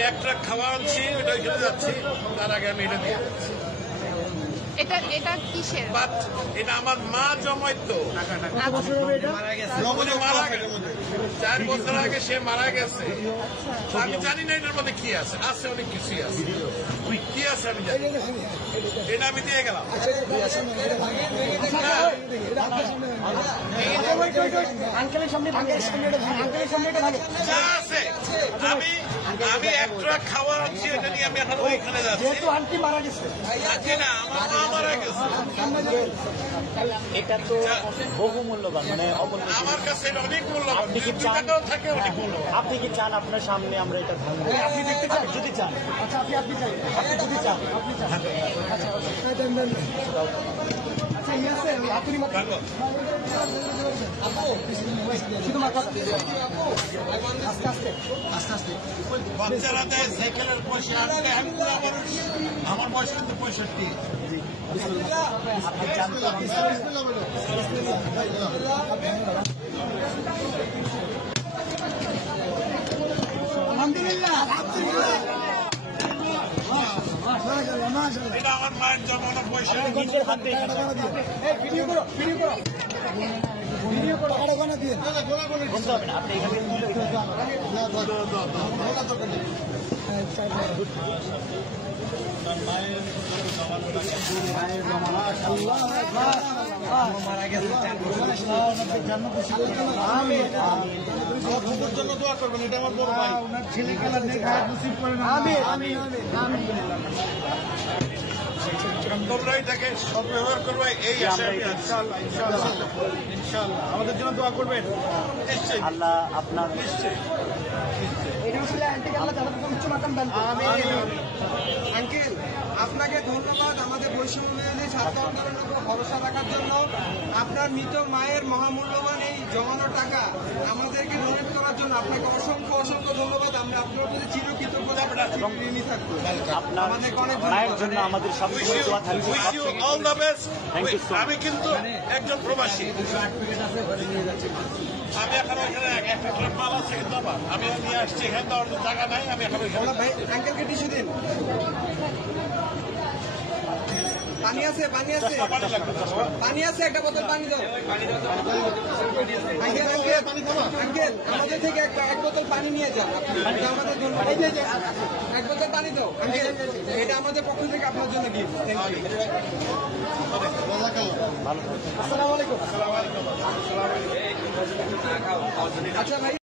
আমি এক ট্রাক খাওয়া আনছি, ওটা ওইখানে যাচ্ছি, তার আগে আমি এটা দিয়ে এটা কিসের? বাট এটা আমার মা জমাইতো, মারা গেছে 4 বছর আগে, সে মারা গেছে। আমি জানি না এটার মধ্যে কি আছে, আছে অনেক কিছুই আছে, কি আছে আমি জানি, এটা আমি দিয়ে গেলাম। যা আছে আমি এক ট্রাক খাওয়া আনছি, এটা নিয়ে আমি এখন ওইখানে যাচ্ছি। আন্টি মারা গেছে, না, আমার মা মারা গেছে। এটা তো বহু মূল্যবান, মানে আমার কাছে এটা অনেক মূল্যবান, আপনি কি চান? টাকাও থাকে অনেক মূল্যবান। আপনি কি চান আপনার সামনে আমরা এটা ভাঙবো? আপনি দেখতে চান? যদি চান, আচ্ছা আপনি চান, আপনি যদি চান, আপনি চান, আচ্ছা আচ্ছা ইয়ে আছে আপনি ভালো। শুধু মাথা আস্তে আস্তে আস্তে আস্তে বাচ্চারা দেয় সাইকেলের পয়সা, আমি পুরো আমার বয়স কিন্তু 65। আপনি চান তো আপনি আলহামদুলিল্লাহ এটা আমার মায়ের জমানো পয়সা। নিজের হাতে ভিডিও করো ভিডিও করো ভিডিও করো গোনা দিয়ে বলতে হবে না, আপনি এখানে মারা গেছে 4 বছর জন্য দোয়া করবেন, এটা আমার বড় ভাই। ওনার ছেলে খেলার নেখায় নসিব করেন। আমিন আমিন আমিন। তোমরা এটাকে সদ্ব্যবহার করবে, এই আশা আমি আছি। ইনশাআল্লাহ ইনশাআল্লাহ ইনশাআল্লাহ আমাদের জন্য দোয়া করবেন। নিশ্চয়ই আল্লাহ আপনার নিশ্চয়ই। এটা আসলে আন্টি আল্লাহ তাআলা উচ্চ মাকাম দান করুন। আমিন। আঙ্কেল আপনাকে ধন্যবাদ আমাদের বৈষম্য বিরোধী ছাত্র আন্দোলনের উপর ভরসা রাখার জন্য। আপনার মৃত মায়ের মহামূল্যবান এই জমানো টাকা আমাদেরকে ডোনেট করার জন্য আপনাকে অসংখ্য অসংখ্য ধন্যবাদ। আমরা আপনার প্রতি চিরকৃতজ্ঞ থাকবো। আপনার মায়ের জন্য আমাদের সবসময় দোয়া থাকবে। Wish you all the best. Thank you so much. আমি কিন্তু একজন প্রবাসী, আমি এখন ওইখানে একটা ট্রাক মাল আছে কিন্তু আমার, আমি নিয়ে আসছি, এখানে তো অন্য জায়গা নাই, আমি এখন ওইখানে। ভাই আঙ্কেলকে টিস্যু দিন। পানি আছে পানি আছে পানি লাগবে তো। পানি আছে, একটা বোতল পানি দাও। আঙ্কেল আঙ্কেল আঙ্কেল আমাদের থেকে এক বোতল পানি নিয়ে যান। এটা আমাদের জন্য এক বোতল পানি দাও আঙ্কেল, এটা আমাদের পক্ষ থেকে আপনার জন্য গিফট। Thank you. আসসালামু আলাইকুম। আচ্ছা ভাই।